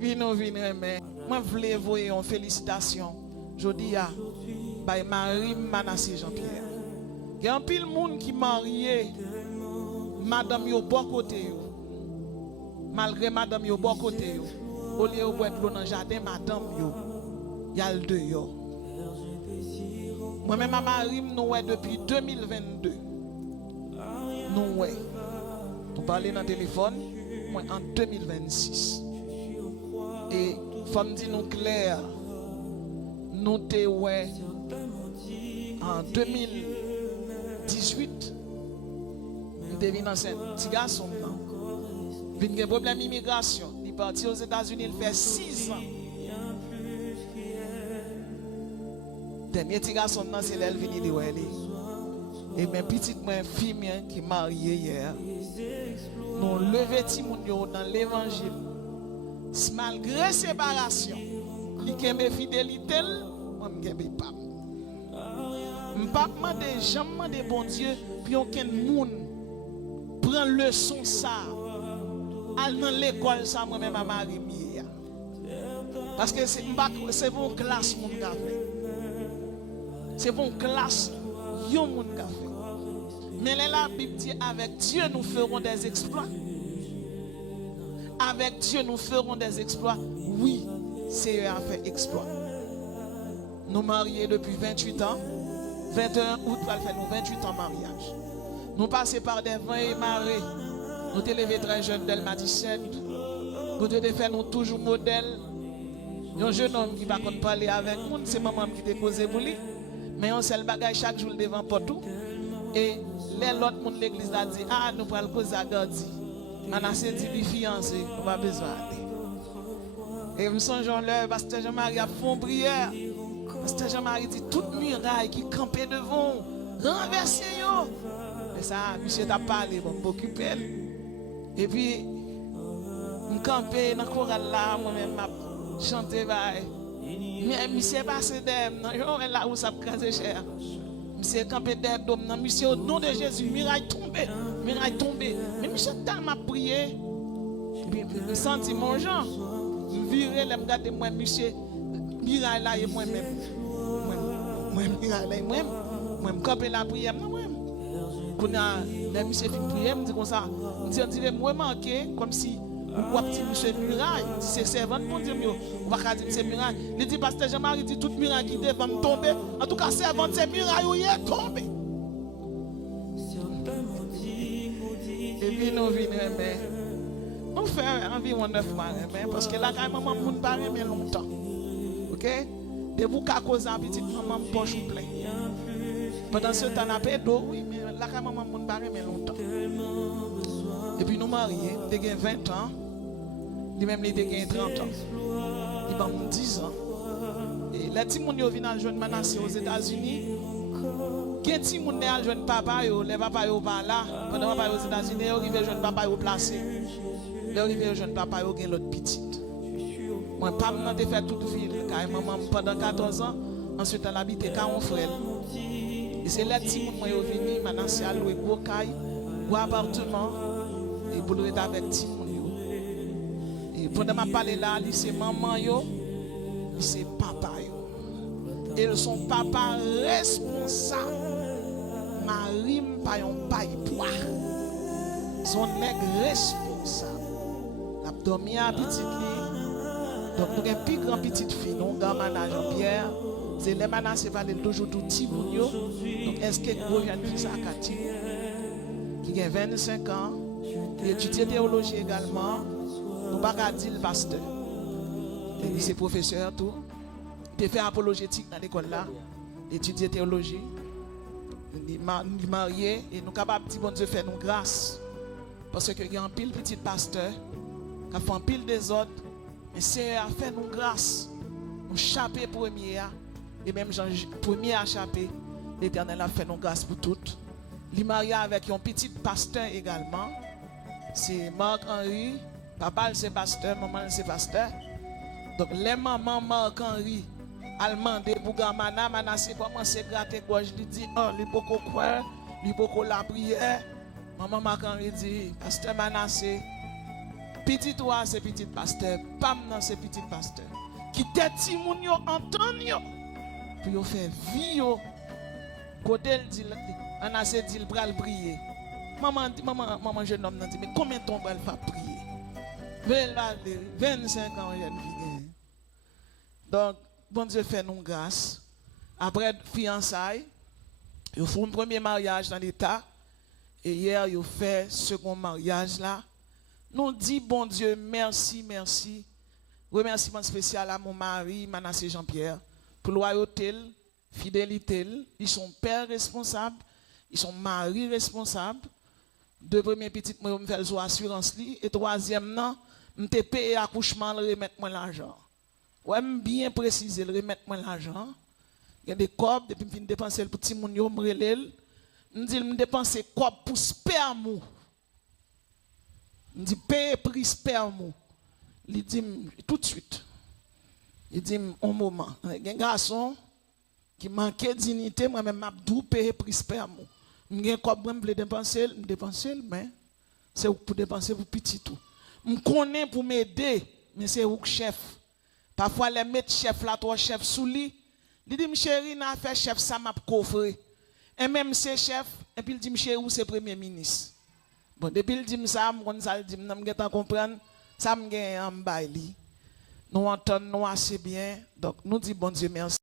Puis nous venons, mais moi, je voulais vous une félicitation. Je dis à Marie Manassé Jean-Pierre. Il y a un pile monde qui marié, madame yo bon côté yo. Malgré madame yo bon côté yo. Au lieu de boire l'eau dans le jardin, madame yo, y a le dehors. Moi-même, ma Marie, nous depuis 2022. Nous pour parler dans le téléphone, moi en 2026. Et faut me dire nous clair, nous te en 2018, nous devons enceinte. Petit garçon, il y a un problème d'immigration. Il est parti aux États-Unis, il fait 6 ans. Dernier petit garçon, c'est elle qui vient de Welle. Et mes petites filles qui sont mariées hier, nous levons petit monde dans l'évangile. Malgré séparation, il y a mes fidélités, moi je ne sais pas. Je ne peux pas demander jamais de bon Dieu, puis aucun monde prend leçon ça. Al dans l'école ça moi-même à Marie. Parce que c'est bon classe mon gars. C'est bon classe yon mon gars. Mais la Bible dit avec Dieu nous ferons des exploits. Avec Dieu nous ferons des exploits. Oui, c'est eux à faire exploit. Nous mariés depuis 28 ans. 21 août, va faire nos 28 ans mariage. Nous passons par des vents et marées. Nous t'es levé très jeune dès le matin. Nous te faire nous toujours modèle. Un jeune homme qui va parler avec nous, c'est maman qui te posé pour lui. Mais on seul bagage chaque jour devant portou. Et les autres monde l'église a dit ah nous prenons cause à Gandhi. Manassé dit les fiancés, on va besoin d'aller. Et nous songeons là, pasteur Jean-Marie a fait une prière. Pasteur Jean-Marie dit toute muraille qui campait devant, renversez-yo. Et ça, monsieur t'a parlé, bon, m'occuper. Et puis, je campais dans le choral là, moi-même, je chantais. Mais monsieur passé d'elle, là où ça me crase cher. Monsieur campé d'elle, monsieur au nom de Jésus, miraille tombée, miraille tombée. Mais monsieur tellement prié. Et puis, je senti mon genre. Je virais, je regarde moi, monsieur, miraille là et moi-même. Moi, miraille là et moi-même. Moi, je campé la prière, moi-même. Quand les monsieur fin prier, me dit comme ça, me dit moi manqué comme si ou petit monsieur muraille, c'est servant pour dire on va pas dire c'est muraille. Il dit pasteur Jean-Marie dit toute muraille qui devait me tomber. En tout cas servant c'est muraille où il est tombé. Et puis nous venons mais on fait environ 9 mois parce que là quand maman moun pas mais longtemps. OK? De vous qu'à cause en petite maman poche plein. Pendant ce temps, on a d'eau, oui, mais là, quand maman m'a barré, mais longtemps. Et puis, nous mariés, il a 20 ans, lui-même, il a 30 ans. Il a 10 ans. Et les petits gens qui viennent jeune Manassé aux États-Unis, les petits gens qui viennent jeune papa, les papas sont pas là. Pendant que papa aux États-Unis, ils arrivent jeune papa placé. Ils arrivent jeune papa, ils ont l'autre petite. Moi, papa m'a fait toute ville, car maman, pendant 14 ans, ensuite, elle habitait quand on frère. Et c'est là que je suis venu, maintenant c'est à louer gros caille, gros appartement, et pour le rester avec Timon. Et pendant que je parle là, c'est maman, c'est papa. Et son papa responsable. Marie pas un paille poids. Son nègre responsable. L'abdomen a petit lit. Donc nous avons une plus grande petite fille, nous avons Jean-Pierre. C'est les Manassé valent toujours tout petit pour nous. Donc, est-ce que vous jeune fille ça qui a 25 ans, qui étudie théologie également, nous ne pouvons pas dire le pasteur. Il est professeur, tout. Il fait apologétique dans l'école là, étudier théologie. Il est marié et nous sommes capables de dire bon Dieu fait nous grâce. Parce qu'il y a un pile petit pasteur qui a fait un pile des autres. Mais c'est à faire nous grâce. Nous chaper premier. Et même Jean premier à chaper, l'Éternel a fait nos grâces pour toutes. Il est marié avec un petit pasteur également. C'est Marc-Henri. Papa c'est pasteur, maman c'est pasteur. Donc les mamans Marc-Henri, allemand de Bougamana, Manassé commence à gratter gauche, il dit oh, il faut qu'on croit, il faut qu'on la prière. Maman Marc-Henri dit pasteur Manassé, Petit toi, c'est petit pasteur. Pam, non, c'est petit pasteur. Qui t'a dit, moun yo, entend yo. Pour yo faire vie yo. Côté elle dit, on a dit, il va prier. Maman, jeune homme, dit, mais combien de temps elle va prier? 25 ans, il y a une vie. Donc, bon Dieu fait nous grâce. Après fiançailles, ils font un premier mariage dans l'État. Et hier, ils ont fait un second mariage là. Nous disons, bon Dieu, merci, merci. Remerciement spécial à mon mari, Manassé Jean-Pierre, pour loyauté, fidélité. Ils sont pères responsables, ils sont maris responsables. Deux premiers petits, moi, je me fais assurance. Et troisième, non, je me payé accouchement, je remettre moi l'argent. Ouais, bien préciser, je remettre moi l'argent. Il y a des corps, depuis que je dépenser pour petit moun yo, je dis, je dépense corps pour sperme. Je dis, paye prix sperme. Il dit, tout de suite. Il dit, un moment. Il y a un garçon qui manquait de dignité, moi-même, je vais payer prix sperme. Je vais dépenser, mais c'est pour dépenser pour petit tout. Je connais pour m'aider, mais c'est où chef. Parfois, les mettre chef là, toi, chef sous lui. Il dit, chérie, n'a fait chef, ça m'a coffré. Et même c'est chef, et puis il dit, chérie, c'est premier ministre. Bon, depuis il dit ça, je dis, je comprendre, ça me gagne en bail. Nous entendons assez bien, donc nous disons bon Dieu merci.